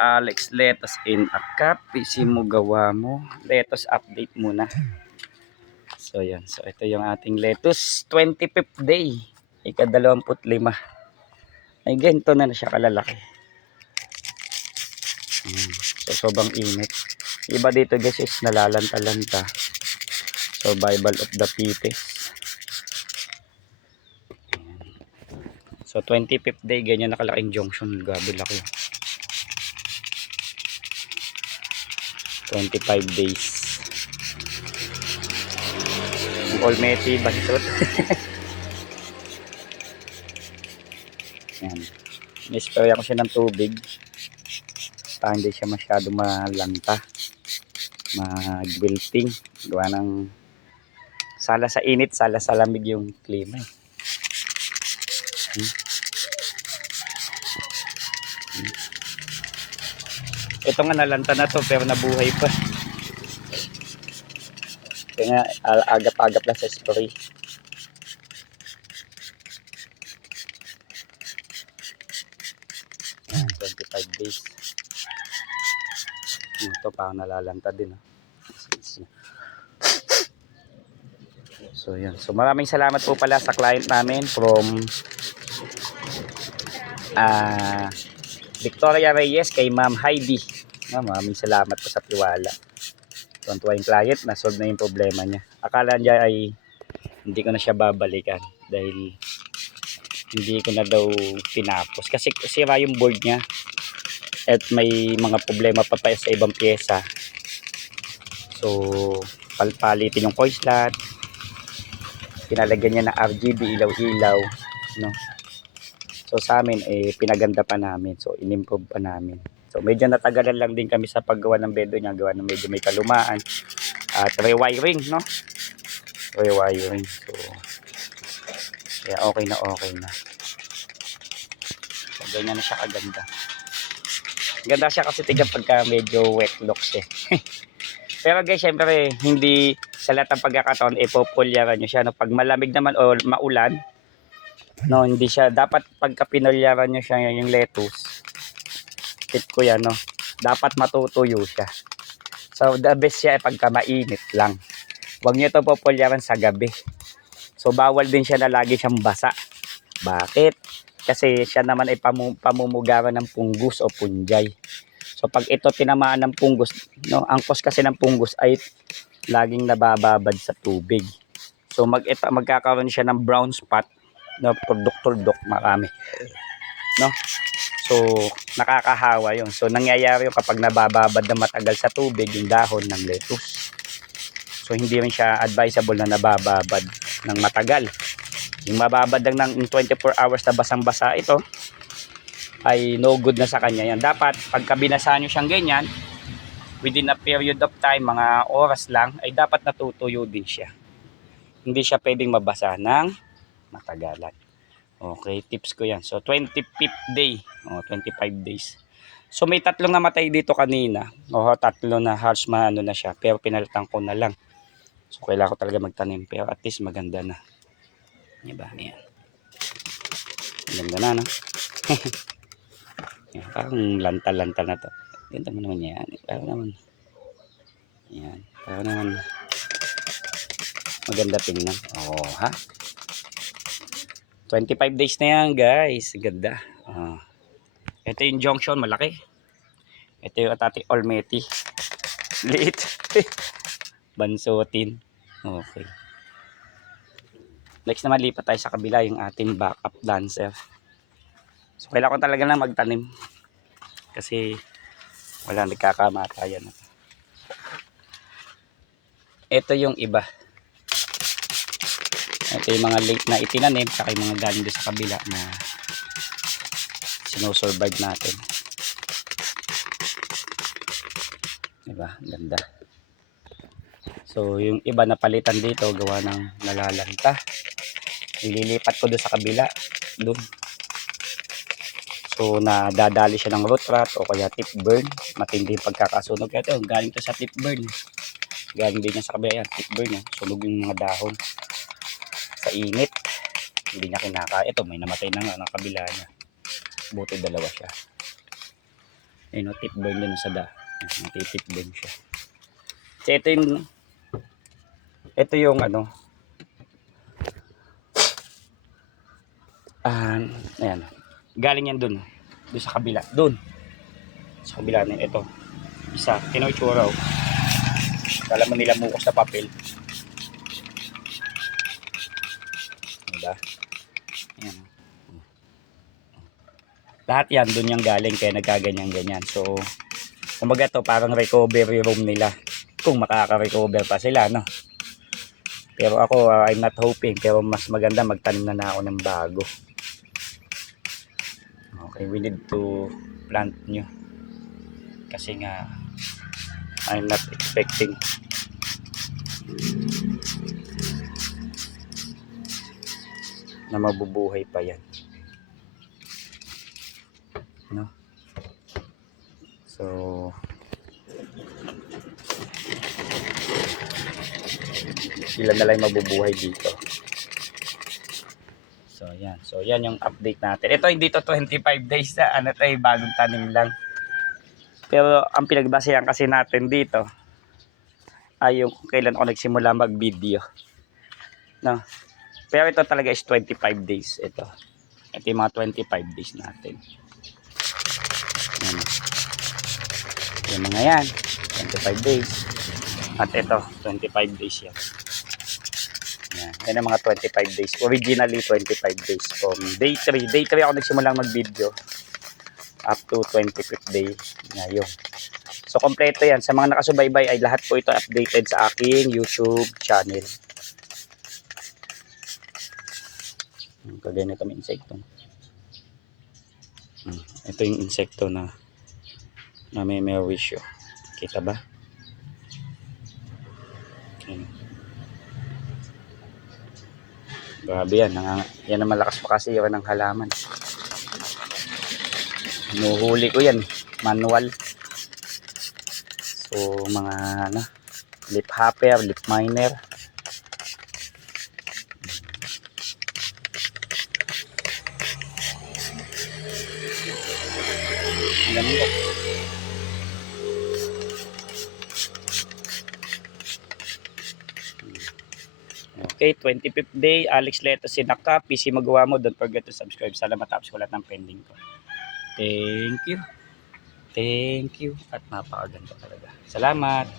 Alex, let us in a copy. Mo gawa mo. Let us update muna. So yan. So ito yung ating lettuce. 25th day. Ika-25. Ay ganito na siya kalalaki. So sobrang init. Iba dito guys is nalalanta-lanta. Survival of the fittest. So 25th day, ganyan nakalaking junction. Gabi laki. 25 days. Almeti bantot. Yan. Nispray ako siya ng tubig. Para hindi siya masyado malanta. Mag-wilting. Gawa ng sala sa init, sala sa lamig yung klima. Ito nga nalanta na to pero nabuhay pa. Kaya nga agap-agap lang sa spray. Ayan, 25 days. Ito parang nalalanta din. So yan. So maraming salamat po pala sa client namin from Victoria Reyes kay Ma'am Heidi. Maraming salamat po sa tiwala. Tuwan-tuwa yung client, na-solve na yung problema niya. Akala niya ay hindi ko na siya babalikan dahil hindi ko na daw tinapos. Kasi sira yung board niya at may mga problema pa sa ibang pyesa. So, palpalitin yung coil slot. Pinalagyan niya na RGB, ilaw-ilaw. No? So, sa amin, pinaganda pa namin. So, in-improve pa namin. So medyo natagalan lang din kami sa paggawa ng bedo niya, gawa ng medyo may kalumaan at rewiring, no? Rewiring. So kaya okay na. So ganyan na siya kaganda. Ganda siya kasi tignan pagka medyo wet looks eh. Pero guys, syempre hindi sa lahat ng pagkakataon ipopulyaran nyo siya, no? Pag malamig naman o maulan, no, hindi siya dapat pagka pinulyaran nyo siya yung lettuce. Tip ko yan, no? Dapat matutuyo siya. So the best siya pagka mainit lang. Huwag nyo ito populyaran sa gabi. So bawal din siya na lagi siyang basa. Bakit? Kasi siya naman ay pamumugaran ng punggus o punjay. So pag ito tinamaan ng punggus, no, ang cause kasi ng punggus ay laging nabababad sa tubig. So magkakaroon siya ng brown spot, no, tuldok-tuldok marami. No? So, nakakahawa yun. So, nangyayari yun kapag nabababad na matagal sa tubig yung dahon ng lettuce. So, hindi rin siya advisable na nabababad ng matagal. Yung mababad lang ng 24 hours na basang-basa ito, ay no good na sa kanya yan. Dapat, pagka binasa nyo siyang ganyan, within a period of time, mga oras lang, ay dapat natutuyo din siya. Hindi siya pwedeng mabasa ng matagalan. Okay, tips ko yan. So, 25th day. 25 days. So, may tatlong namatay dito kanina. Tatlo na harsh maano na siya. Pero pinalitan ko na lang. So, kailangan ko talaga magtanim. Pero at least maganda na. Diba? Ayan. Maganda na, no? Ayan, parang lanta-lanta na to. Ganda mo naman yan. Parang naman. Ayan. Parang naman. Maganda tingnan. Ha? 25 days na yan, guys. Ganda. Ito yung junction, malaki. Ito yung ating almeti. Liit. Bansutin. Okay. Next naman, lipat tayo sa kabila, yung ating backup dancer. So, kailangan ko talaga lang magtanim. Kasi, wala nagkakamatayan. Ito yung iba. Ito yung mga late na itinanim, saka yung mga galing doon sa kabila na sinusurvive natin. Diba? Ganda. So, yung iba na palitan dito, gawa ng nalalanta. Ililipat ko doon sa kabila. Doon. So, nadadali siya ng root rot o kaya tip burn. Matindi yung pagkakasunog. Ito, galing to sa tip burn. Galing din niya sa kabila. Yan, tip burn. Sunog yung mga dahon. Sa init. Hindi niya kinaka. Ito, may namatay na nga ng kabila niya. Buti dalawa siya. Ayun, no, tip burn din sa natitip din siya. So, ito yung ano, ayan, galing yan dun sa kabila, sa kabila na ito, isa, kinuitsura, kala mo nila mukos na papel, diba? Ayan. Lahat yan dun yung galing, kaya nagkaganyan-ganyan. So kumbaga to parang recovery room nila, kung makaka-recover pa sila, no? Pero ako, I'm not hoping, pero mas maganda magtanim na ako ng bago. Okay, we need to plant new, kasi nga I'm not expecting na mabubuhay pa yan, no? So sila na lang mabubuhay dito. So yan yung update natin. Ito hindi to 25 days na ano to, bagong tanim lang. Pero ang pinagbasehan kasi natin dito ay yung kung kailan ako nagsimula mag-video, no? Pero ito talaga is 25 days ito. Ito yung mga 25 days natin. Yan. Yung mga yan, 25 days. At ito, 25 days yan. Yan ang mga 25 days. Originally 25 days from day 3. Day 3 ako nagsimulang mag-video up to 25th day ngayon. So kompleto yan. Sa mga nakasubaybay ay lahat po ito updated sa aking YouTube channel. Kagaya nito may insekto. Ito yung insekto na may wisyo. Kita ba? Ayan. Grabe yan. Yan ang malakas makasira ng halaman. Hinuhuli ko yan. Manual. So mga leaf hopper, leaf miner. Ganda. Okay, 25th day, Alex Leto Sinaka, PC magawa mo, don't forget to subscribe. Sana matapos ko lahat ng pending ko. Thank you. At napakaganda talaga. Salamat.